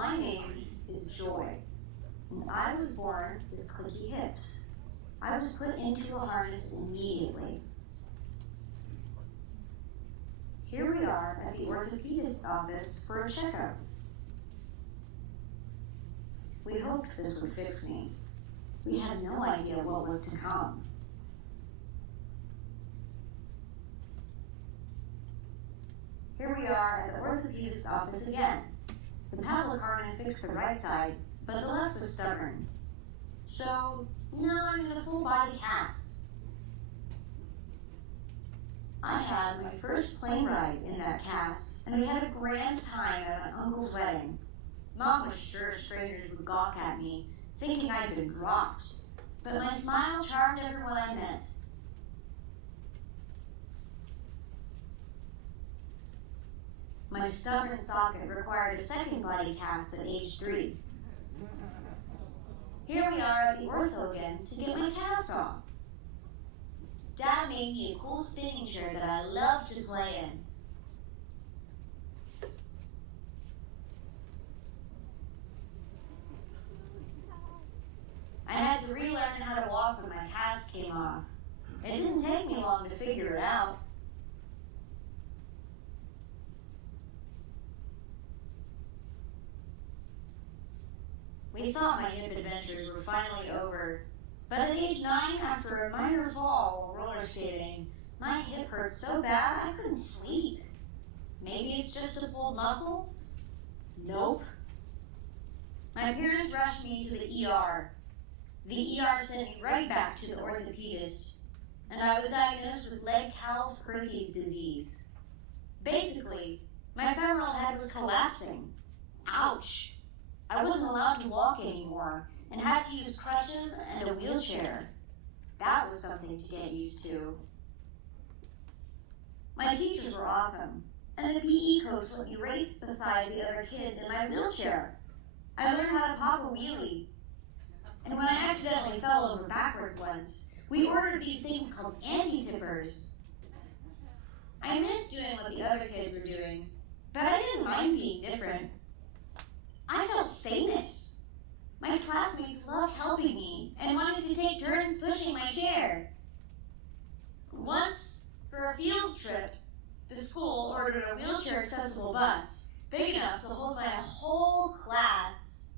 My name is Joy, and I was born with clicky hips. I was put into a harness immediately. Here we are at the orthopedist's office for a checkup. We hoped this would fix me. We had no idea what was to come. Here we are at the orthopedist's office again. The Pavlik harness fixed the right side, but the left was stubborn. So now I'm in a full body cast. I had my first plane ride in that cast, and we had a grand time at my uncle's wedding. Mom was sure strangers would gawk at me, thinking I'd been dropped, but my smile charmed everyone I met. My stubborn socket required a second body cast at age 3. Here we are at the ortho again to get my cast off. Dad made me a cool spinning chair that I love to play in. I had to relearn how to walk when my cast came off. It didn't take me long to figure it out. We thought my hip adventures were finally over, but at age 9, after a minor fall while roller skating, my hip hurt so bad I couldn't sleep. Maybe it's just a pulled muscle? Nope. My parents rushed me to the ER. The ER sent me right back to the orthopedist, and I was diagnosed with Legg-Calvé-Perthes disease. Basically, my femoral head was collapsing. Ouch! I wasn't allowed to walk anymore and had to use crutches and a wheelchair. That was something to get used to. My teachers were awesome, and the PE coach let me race beside the other kids in my wheelchair. I learned how to pop a wheelie. And when I accidentally fell over backwards once, we ordered these things called anti-tippers. I missed doing what the other kids were doing, but I didn't mind being different. I felt famous. My classmates loved helping me and wanted to take turns pushing my chair. Once, for a field trip, the school ordered a wheelchair-accessible bus, big enough to hold my whole class.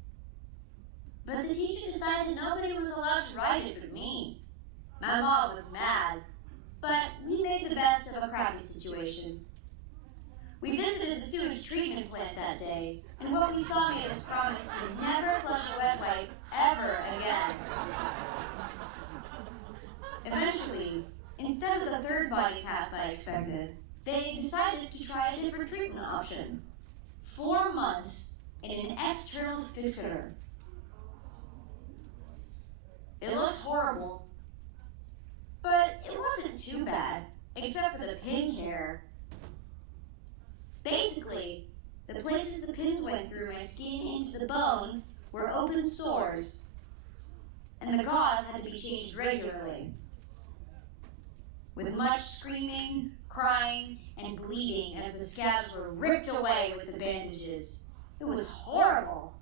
But the teacher decided nobody was allowed to ride it but me. My mom was mad, but we made the best of a crappy situation. We visited the sewage treatment plant that day, and what we saw made us promise to never flush a wet wipe ever again. Eventually, instead of the third body cast I expected, they decided to try a different treatment option. 4 months in an external fixator. It looked horrible, but it wasn't too bad, except for the pin care. Basically, the places the pins went through my skin into the bone were open sores, and the gauze had to be changed regularly. With much screaming, crying, and bleeding as the scabs were ripped away with the bandages. It was horrible.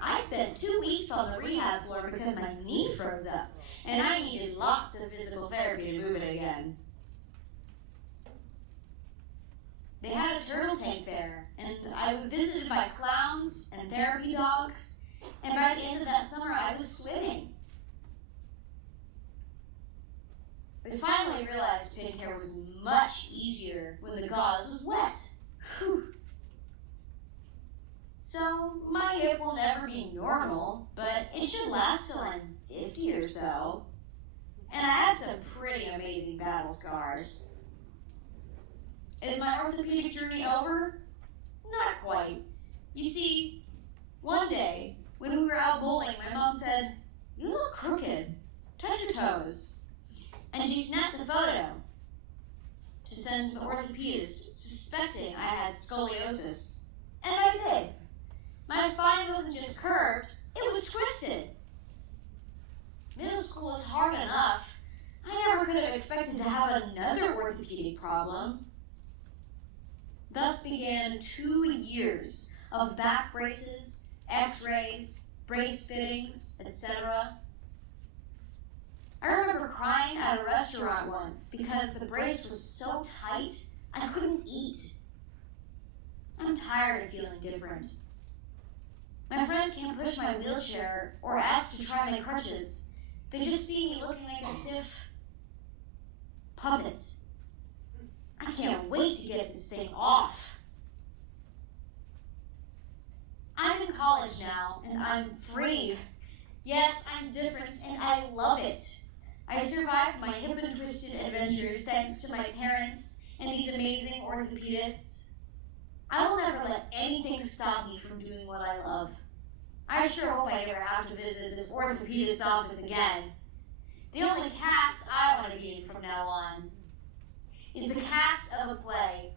I spent 2 weeks on the rehab floor because my knee froze up, and I needed lots of physical therapy to move it again. They had a turtle tank there, and I was visited by clowns and therapy dogs, and by the end of that summer I was swimming. We finally realized pin care was much easier when the gauze was wet. Whew. So my hip will never be normal, but it should last till I'm 50 or so. And I have some pretty amazing battle scars. Is my orthopedic journey over? Not quite. You see, one day, when we were out bowling, my mom said, "You look crooked. Touch your toes." And she snapped a photo to send to the orthopedist, suspecting I had scoliosis. And I did. My spine wasn't just curved, it was twisted. Middle school is hard enough. I never could have expected to have another orthopedic problem. Thus began 2 years of back braces, x-rays, brace fittings, etc. I remember crying at a restaurant once because the brace was so tight I couldn't eat. I'm tired of feeling different. My friends can't push my wheelchair or ask to try my crutches. They just see me looking like a stiff puppet. I can't wait to get this thing off. I'm in college now, and I'm free. Yes, I'm different, and I love it. I survived my hip and twisted adventures thanks to my parents and these amazing orthopedists. I will never let anything stop me from doing what I love. I sure hope I never have to visit this orthopedist office again. The only cast I want to be in from now on is the cast of a play